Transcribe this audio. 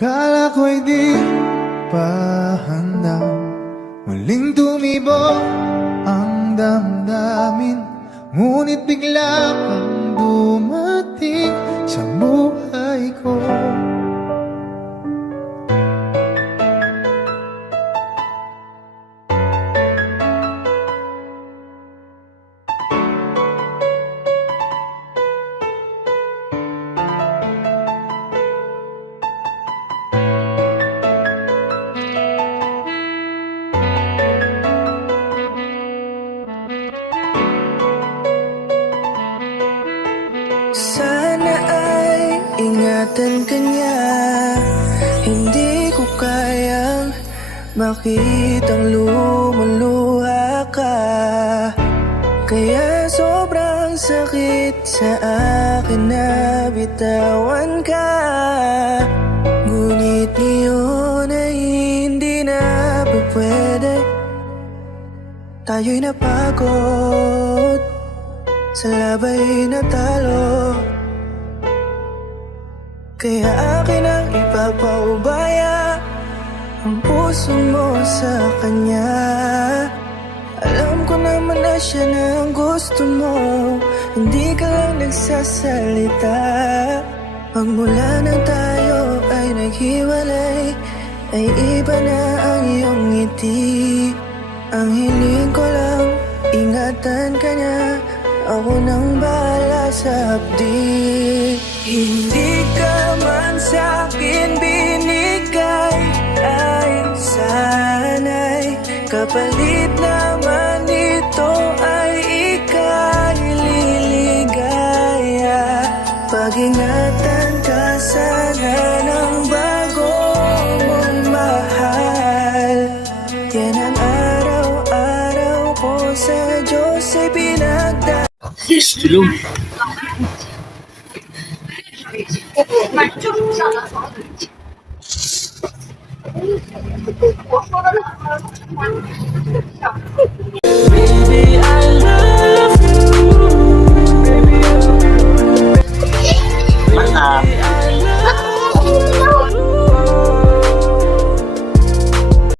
Kala ko'y di pa handa, muling tumibok ang damdamin. Ngunit bigla kang dumating sa buhay ko. Sana ay ingatan ka niya. Hindi ko kayang makitang lumuluha ka. Kaya sobrang sakit sa akin na bitawan ka. Ngunit ngayon ay hindi na pwede. Tayo'y napagod, sa labay natalo. Kaya akin ang ipapaubaya ang puso mo sa kanya. Alam ko naman na siya na ang gusto mo, hindi ka lang nagsasalita. Pagmula nang tayo ay naghiwalay, ay iba na ang iyong ngiti. Ang hiling ko lang, ingatan ka niya. Ako nang bahala sa hapdi. Hindi ka man sa'kin binigay, ay sana'y kapalit naman ito ay ika'y liligaya. Pag-ingatan ka sana ng bago mong mahal. Yan ang araw-araw ko sa Diyos ay pinagdaan. Estilo.